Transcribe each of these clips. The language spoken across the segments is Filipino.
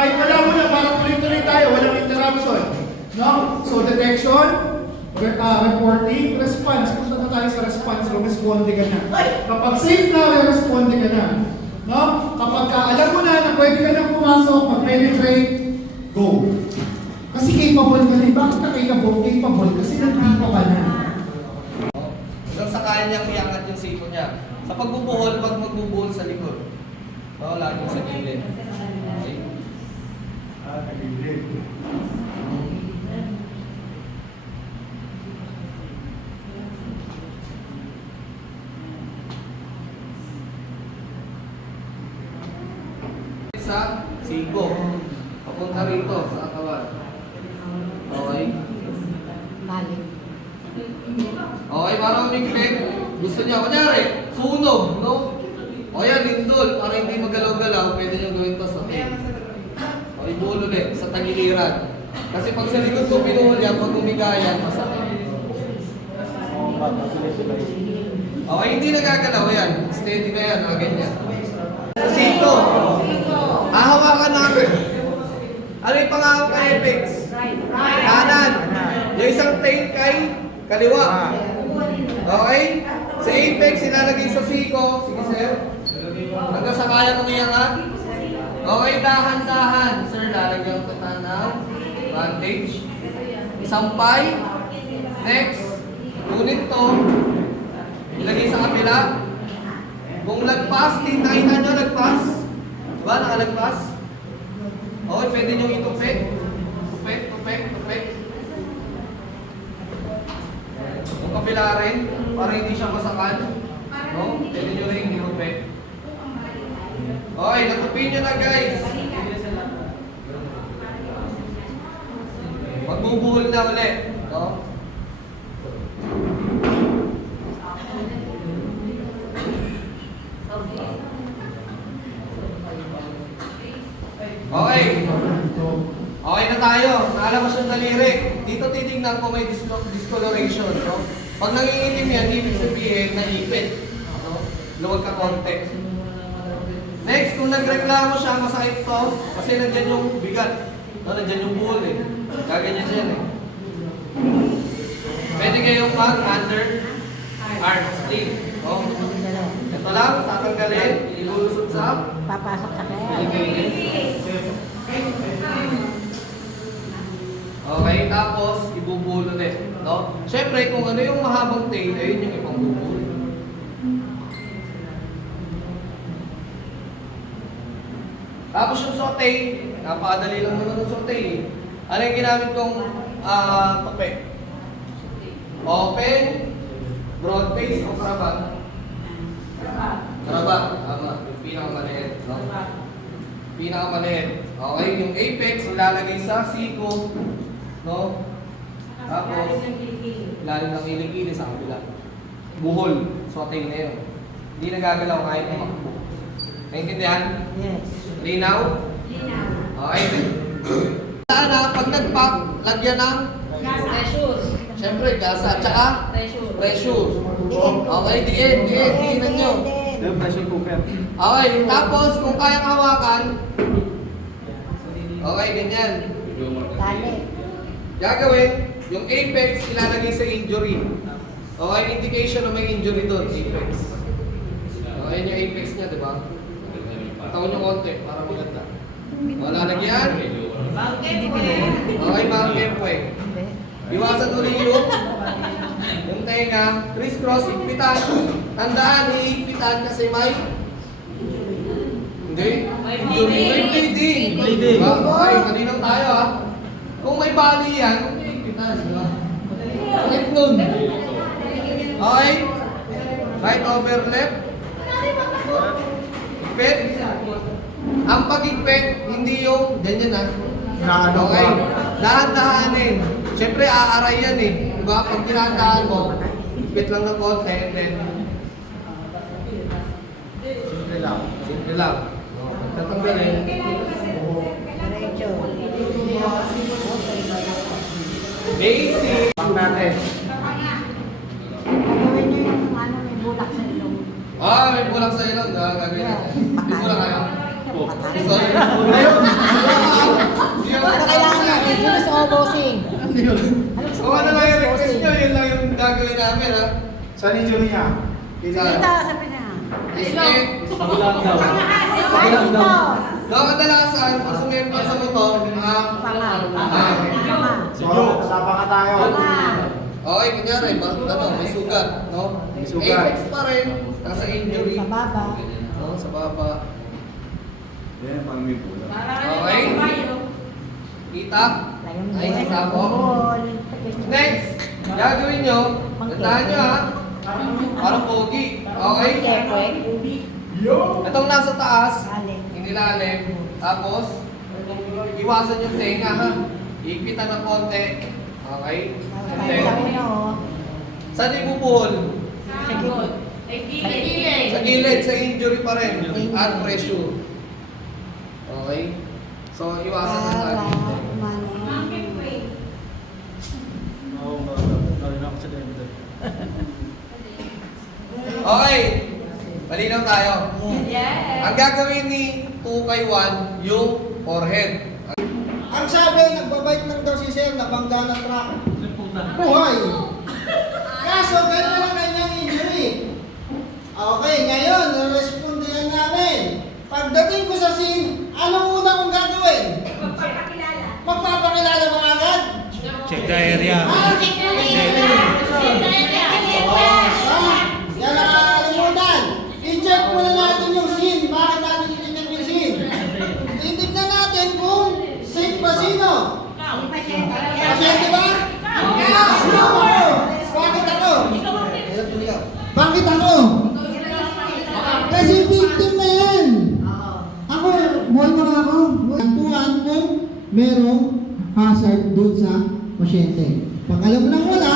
Kahit wala mo na, para tuloy-tuloy tayo, walang interruption. No? So, detection, re- ah, reporting, response. Punta na tayo sa response responde ka na. Kapag safe na, responde ka na. No? Kapag ka, alam mo na na pwede ka na pumasok, mag-penetrate, go. Kasi capable ka na. Bakit ka capable? Capable kasi nandito ka na. Hanggang sa kaya niyang iangat yung siko niya. Sa pagbubuhol, wag magbubuhol sa likod. No, laging sa gilid. Okay? Sa siko. Papunta rito sa katawan. Okay? Balik. Okay, para umigpit. Gusto niya, kunyari, sunog, no? O yan, lindol. Para hindi magalaw-galaw, pwede niyo gawin to sa tape. O ibuhol ulit sa tagiliran. Kasi pag sa likod ko pinuhol yan, pag umigayan, masakit. Okay, hindi nagagalaw yan. Steady na yan, mga ganyan. Sa sito. Ahawakan natin. Ano yung pangahawak kay Apex? Kanan. Yung isang tail kay kaliwa. Okay? Sa Apex, ilalagay sa siko. Sige, sir. Hanggang sa kaya mong iangat. Okay, dahan-dahan. Sir, lalagyan ko ta ng bandage. Sampay. Next. Ngunit to. Ilagay sa kapila. Kung lagpas, tintayin nyo lagpas. Diba, nakalagpas? Okay, pwede nyo itupik. Tupik, tupik, tupik. Kung kapila rin, para hindi siya masakan. No? Pwede nyo rin itupik. Okay, natupin nyo na guys. Magbubuhol na ulit. No? Okay. Okay na tayo. Nakalabas yung daliri. Dito titignan ko may discoloration. No? Pag nangingitim yan, ibig sabihin na ipit. No? Luwag ka konti. Next, kung nagreklamo siya, masakit to, kasi nandyan yung bigat. No, nandyan yung buhol eh. Gaganyan yan eh. Pwede kayong mag-under arm sleeve. No? Ito lang, tatanggalin, ilulusot sa Papasok sa kaya. Okay, tapos ibubulo ulit. No? Siyempre, kung ano yung mahabang tail, ayun yung ibang Tapos yung saute, napakadali lang naman yung saute. Ano yung ginamit kong ah tope? Open, broad face o karabat? Karabat, tama. Yung pinakamaliit. No? Pinakamaliit. Okay, yung apex, ilalagay sa siko. No? Tapos, lalim ng kilikili sa kabila. Buhol. Sote na yun. Hindi nagagalaw kahit umakbo. Naintindihan? Yes. Linaw? Okay. Saan na, pag nag-pack, lagyan ng, syempre, gasa, tsaka pressure. Okay, diin, diin, diinan nyo. pressure cooker. Okay, tapos kung kayang hawakan, okay, ganyan. Balik. Gagawin, yung apex ilalagay sa injury. Okay, indication na may injury doon, apex. Okay, yun yung apex niya, di ba? Taon nyo konti para maganda. O, lalagyan. Okay, mga kempweng. Hindi. Iwasan ulit yung yung tenga, criss-cross, higpitan. Tandaan, iigpitan kasi may hindi. May bleeding. Bleeding. Diba? Okay, kaninaw tayo ha. Kung may bali yan, higpitan. Diba? Sakit nun. Okay? Right over left. Higpit. Ang pag-higpit, hindi yung ganyan ha. Naano Okay. ka? Dahan-dahanin. Siyempre, aaray yan eh. Diba? Pag tinahandaan mo, higpit lang ng konti and then Simple lang. simple lang. Tatanggalin. Diretso. Basic. Pang natin. Gagawin niyo yung ano, may bulak sa ilong. Ah, may bulang sa ilong. Ah, gagawin natin. May bulang kayo. Patay. Ano kailangan bossing? ano yun? Ano gusto Kung mo? ano lang yung request bossing? lang yung gagawin namin ha. Saan yung jury niya? Dito, sabi niya. Eh, Ay, dito. Gawa kadalasan, pag sumir pa sa motor, ah, Panga. Panga. So, kasama ka tayo. Okay, kunyari, ano, may sugat, no? May sugat. Apex injury. Sa baba. No, sa baba. Yan, parang may bola. Okay? Kita? Ay, kasama. Ball. Next, gagawin nyo, tandaan nyo ha, parang pogi. Okay? Itong nasa taas, inilalim, tapos, iwasan yung tenga ha. Ipitan ng konti. Okay? And then, sa oh. saan ibubuhol? Sige. Sa gilid, sa injury pa rin. Add pressure. Okay? So, iwasan na Para natin. umano. Okay. Malinaw tayo. Ang gagawin ni 2 kay 1, yung forehead. Ang sabi, nagbabike lang daw si Sir, nabangga ng truck. Buhay! Kaso, ganun lang kanyang injury. Okay, ngayon, respondihan namin. Pagdating ko sa scene, anong una kong gagawin? Magpapakilala mo agad? Ah, yan ang nakakalimutan. I-check muna natin yung scene. Bakit natin i-check yung scene? Titignan natin kung safe ba sino. Pasyente ba? Ako! Bakit ako? Bakit ako? Kasi victim na yan. Ako, buhay na ako. Tuhan kung merong hazard doon sa pasyente. Pag alam mo nang wala,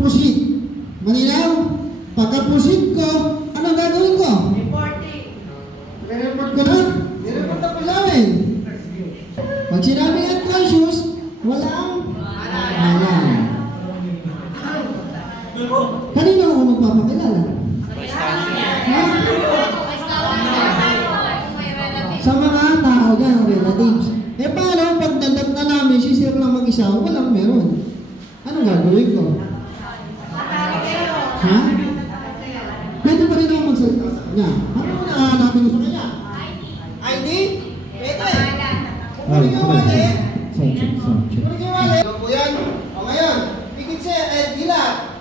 proceed. Manilaw, pagka-proceed ko, ano gagawin ko? Re-report ko na. I-report ako sa amin. Pag sinabing unconscious, walang alam. Kanino ako magpapakilala? Ha? Sa mga tao dyan, ang relatives. Eh paano pag nadat na namin si Mag-isa, walang meron. Anong gagawin ko? Ha? Pwede pa rin ako magsalita sa kanya. Ano mo nahanapin mo sa kanya? ID? Pwede. Kung yung wallet, kung yung wallet, ano po yan? O ngayon, pikit sir, eh, dilat.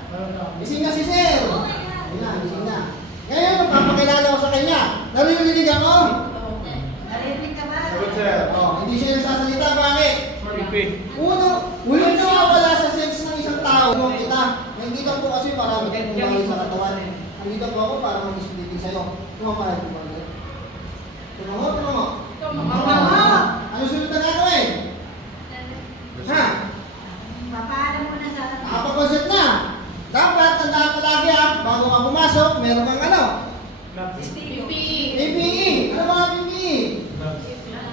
Ising na si Sir. Ayun na, ising na. Ngayon, magpapakilala ko sa kanya. Naririnig ako? Sagot sir. Oh, hindi siya nagsasalita. Bakit? Uno, uno wala sa sense ng isang tao. Ano kita? Nandito po kasi para magkumbali sa katawan. Nandito po ako para mag-explain sa'yo. Tumapahal ko ba? Tumama mo. Tumama Ano sunod na gagawin? Ha? Nakapag-concept na. Dapat, tandaan ko lagi ha, bago ka pumasok, meron kang ano? PPE. Ano mga PPE?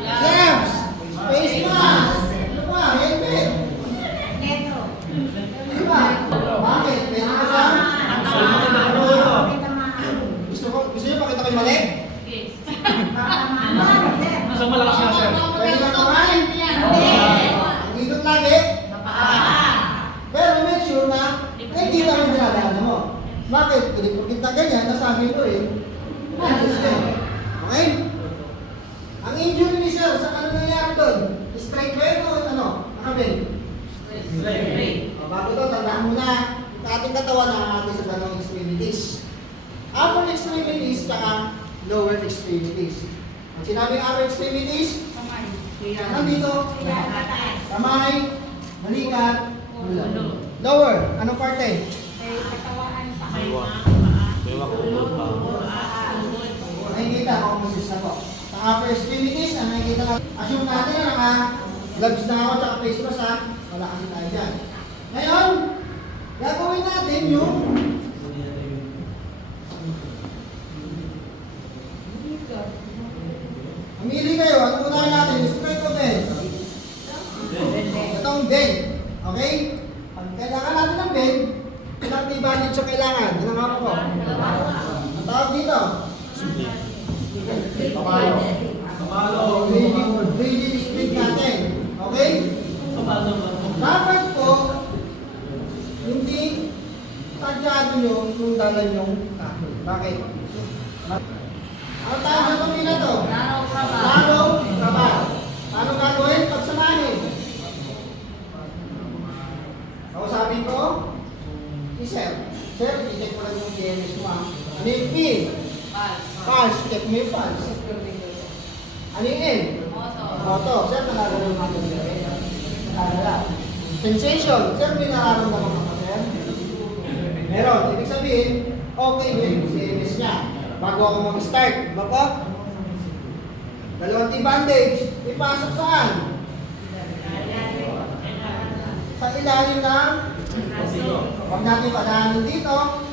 Gloves. Face mask. Ano pa? Helmet. Ano ba? Bakit? Pwede ko sa... Gusto ko, yung mali? Isang malakas na, sir. Pwede ka naman? Ang ikot lagi? Pero make sure na nakikita mo yung dinadaanan mo. Bakit? Hindi ko kita ganyan, nasabi ko eh. Okay? Ang injury ni Sir, sa ano nangyari doon? Straight yun o ano? Nakabend? O, bago to, tandaan mo na, yung ating katawan nakakati sa dalawang extremities. Upper extremities, tsaka lower extremities. Pag sinabing upper extremities, nandito, kamay, balikat, ulo. Lower, anong parte? Nakikita kung masis na po. Sa upper extremities, ang nakikita natin, assume natin na naka gloves na ako tsaka face mask ha. Wala kasi tayo dyan. Ngayon, gagawin natin yung unahin natin? Straight o bend? Itong bend. Okay? Pag kailangan natin ng bend, ilang tibagin siya kailangan? Yan ang ako ko. Ang tawag dito? Kabayo. Rigid, rigid split natin. Okay? Dapat po, hindi tadyado nyo yung dala nyong kahoy. Bakit? Ah. Ano yung P? Pulse. Check mo yung pulse. Ano yung N? Moto. Sir, nararamdaman mo sir. Nararamdaman. Sensation. Sir, may nararamdaman pa, sir? Meron. Ibig sabihin, okay yung PMS niya. Bago ako mag-start. Ba po? Dalawang T-bandage. Ipasok saan? Sa ilalim ng Huwag natin padahanin dito.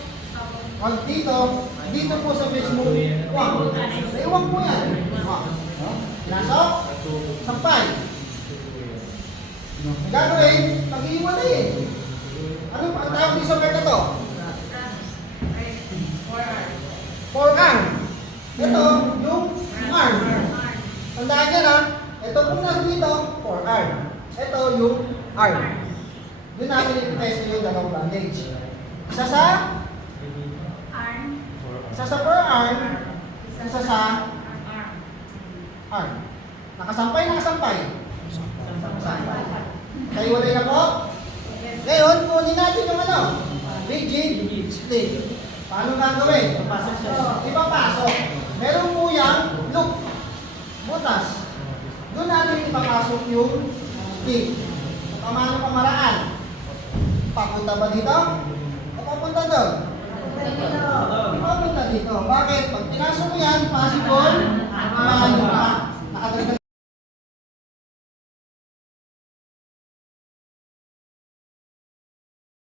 Huwag dito. Dito po sa mismo. Huwag. Naiwag po yan. Pinasok. Sampay. Gagawin, pag-iwalay eh. Ano ang tawag Sober na to? Forearm. Ito, yung arm. Tandaan nyo na, ito kung nasa dito, forearm. Ito yung arm. Doon natin ipitest yung dalawang bandage. Isa sa isa sa forearm, isa sa arm. Nakasampay, nakasampay. Kayo wala na po? Ngayon, kunin natin yung ano? Rigid split. Paano gagawin? Ipapasok siya. Ipapasok. Meron po yung loop. Butas. Doon natin ipapasok yung split. Paano pamaraan? Papunta ba dito? O papunta doon? Papunta dito. Bakit? Pag pinasok mo yan, possible, mahalo ka.